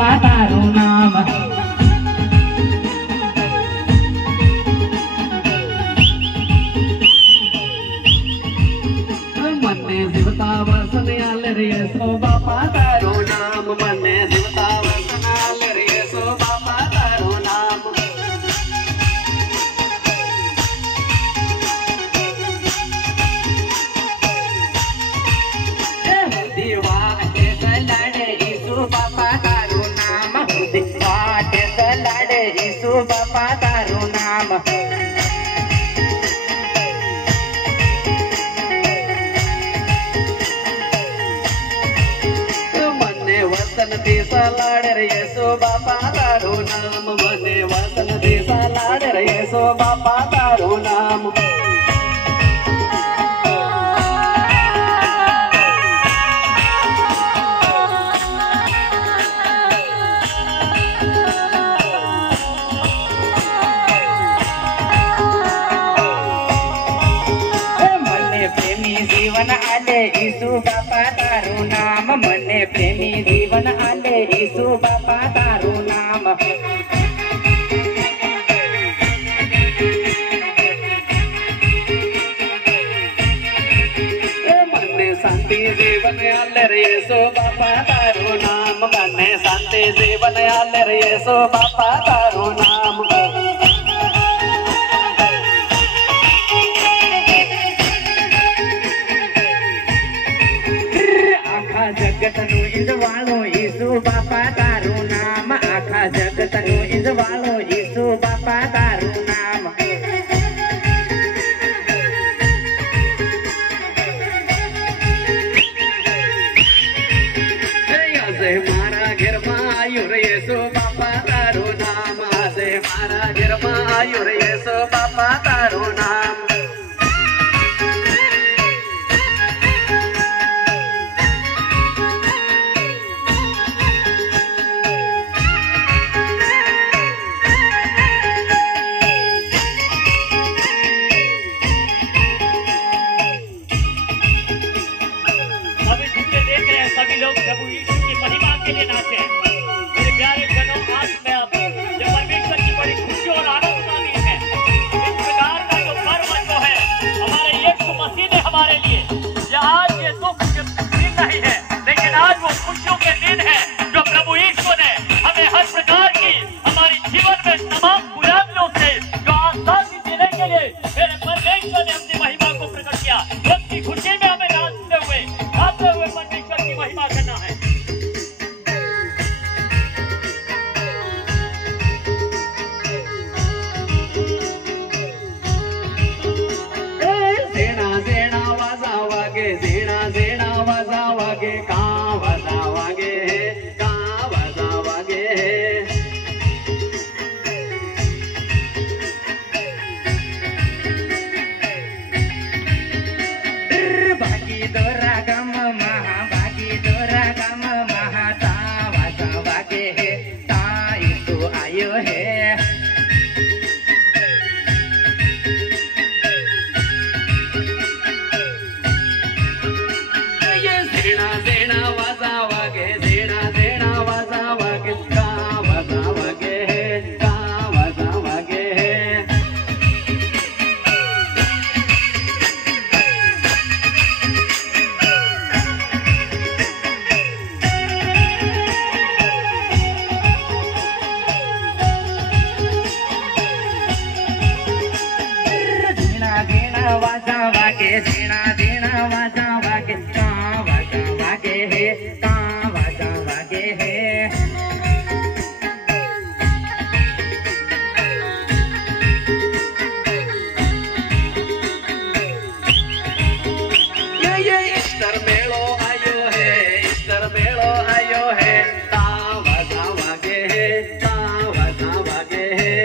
बापा तारू नाम मन्ने देवता वसन आल रे सो बापा तारू नाम मन्ने देवता वसन आल रे सो बापा तारू नाम दीवाटे सलाडे ईसु बापा तारू नाम दीवाटे सलाडे ईसु बापा तारू नाम मन्ने वसन दे सलाड रे सो बापा तारू नाम मन्ने वसन दे सलाड रे सो बापा तारू नाम जीवन आले ईसु बापा तारू नाम मने प्रेमी जीवन आले ईसु बापा तारू नाम मने शांति जीवन आले रे सो बापा तारू नाम मने शांति जीवन आले रे सो बापा तारू नाम जगतनु इंजवालो ईसु बापा तारू नाम आखा जगतनु इंजवालो ईसु बापा तारू नाम से मारा घर में आयो रे सो बापा तारू नाम से मारा घर में आयो रे सो बापा तारू नाम सभी लोग प्रभु यीशु की महिमा के लिए नाचे। मेरे प्यारे जनों, आज मैं अब जब परमेश्वर की बड़ी खुशी और आनंद मानी है, इस प्रकार का जो कर्म जो है हमारे यीशु मसीह ने हमारे लिए, ये आज ये दुख के दिन नहीं है, लेकिन आज वो खुशियों के दिन है जो प्रभु यीशु ने हमें हर प्रकार की हमारी जीवन में तमाम बुराइयों से जो आजादी देने के लिए मेरे परमेश्वर ने अपनी महिमा को प्रकट किया। उसकी खुशी में हमें नाचते हुए परमेश्वर की महिमा करना है। जेणा जेणा वाजा वागे जेणा जेणा वाजा वागे का वाजा वागे का वाजा वागे भागी दोरा गम महाभागी दोरा गम महाता वाजा वागे ता ईसु आयो है जेणा जेणा वाजा वागे जेणा जेणा वाजा वागे का वाजा वागे का वाजा वागे जेणा जेणा वाजा वागे जेणा जेणा वाजा वागे का वाजा वागे है का वाजा वागे है ये ईस्टर मेलो आयो है ईस्टर मेलो आयो है ता वाजा वागे है ता वाजा वागे है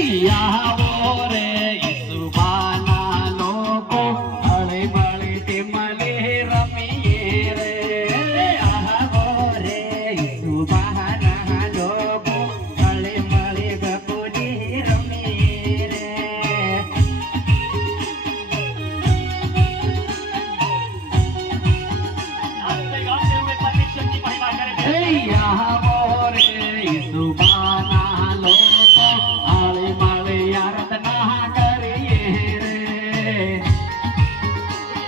આવો રે ઈસુબાના લોકો હળી મળી તે મલે રમીએ રે આવો રે ઈસુબાના લોકો હળી મળી બપુજી રમીએ રે नाचते गाते हुए परमेश्वर की महिमा करेंगे। આવો રે ઈસુબાના લોકો હળી મળી આરાધના કરીએ રે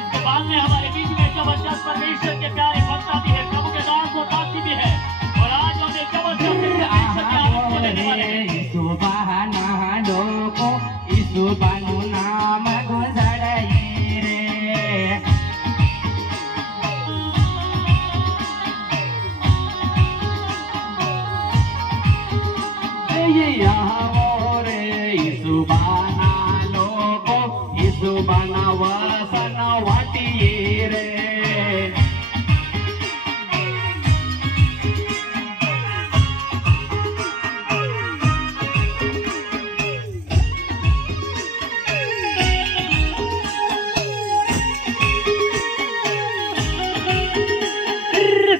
इसके बाद में हमारे बीच में जबरदस्त परमेश्वर के प्यारे भक्त भी है, प्रभु के दास और दासी भी है, और आज हमें जबरदस्त परमेश्वर के आनंद को लेने वाले हैं। ઈસુબાના લોકો ઈસુબાનું નામ ગુંજાડાઈએ રે આવો રે ઈસુબાના લોકો ઈસુબાના વસન વાટીએ રે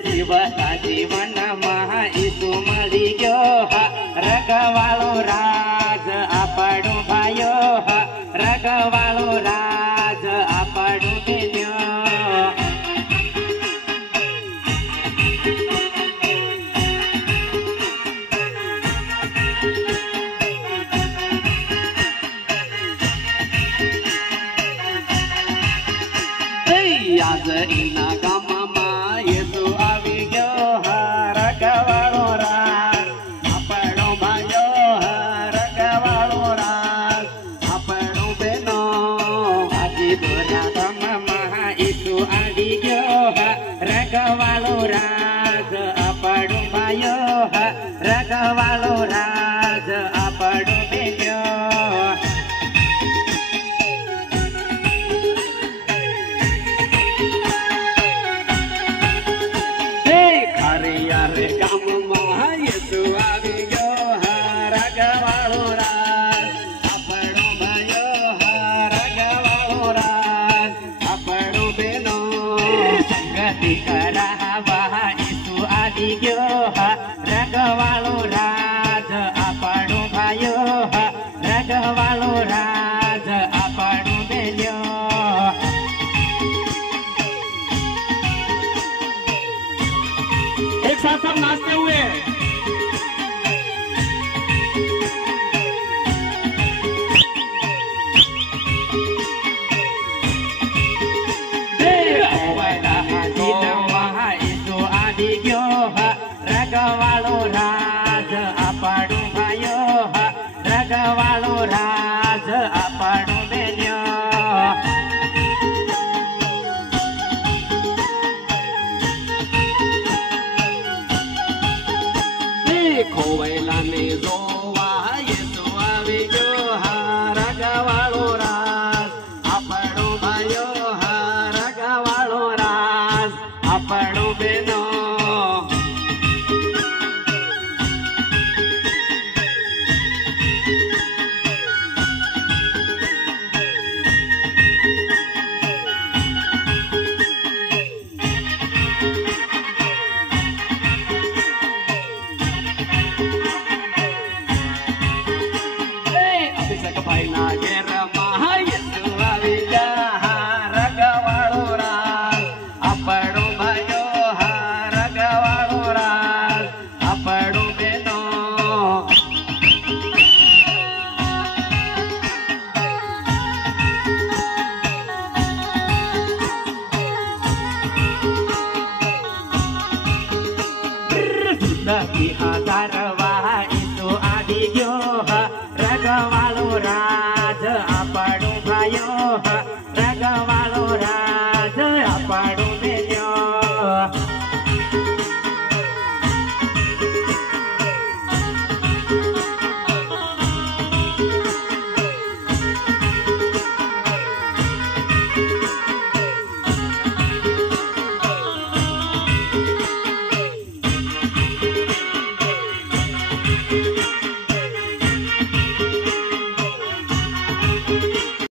જીવતા જીવનમાં ઈસુ મળી ગયો રગવાળો રાજ આપણું ભાયો રગવાળો રાજ આપણું બેન્યો આજ એના ગામમાં યેસુ આવી ગયો રગવાળો રાજ આપણો ભાયો રગવાળો રાજ આપણો બેનો આજી દોરા ગામમાં યેસુ આવી ગયો રગવાળો રાજ આપણો ભાયો રગવાળો રાજ આપણો બેનો રે ગામમાં યેસુ આવી ગયો રગવાળો રાજ આપણો ભાયો રગવાળો રાજ આપણો બેનો સંગતિ કરાવવા યેસુ આવી ગયો રગવાળો રાજ આપણો ભાયો રગવાળો રાજ આપણો બેનો एक साथ सब नाचते हुए રગવાળો રાજ આપણો ભાયો રગવાળો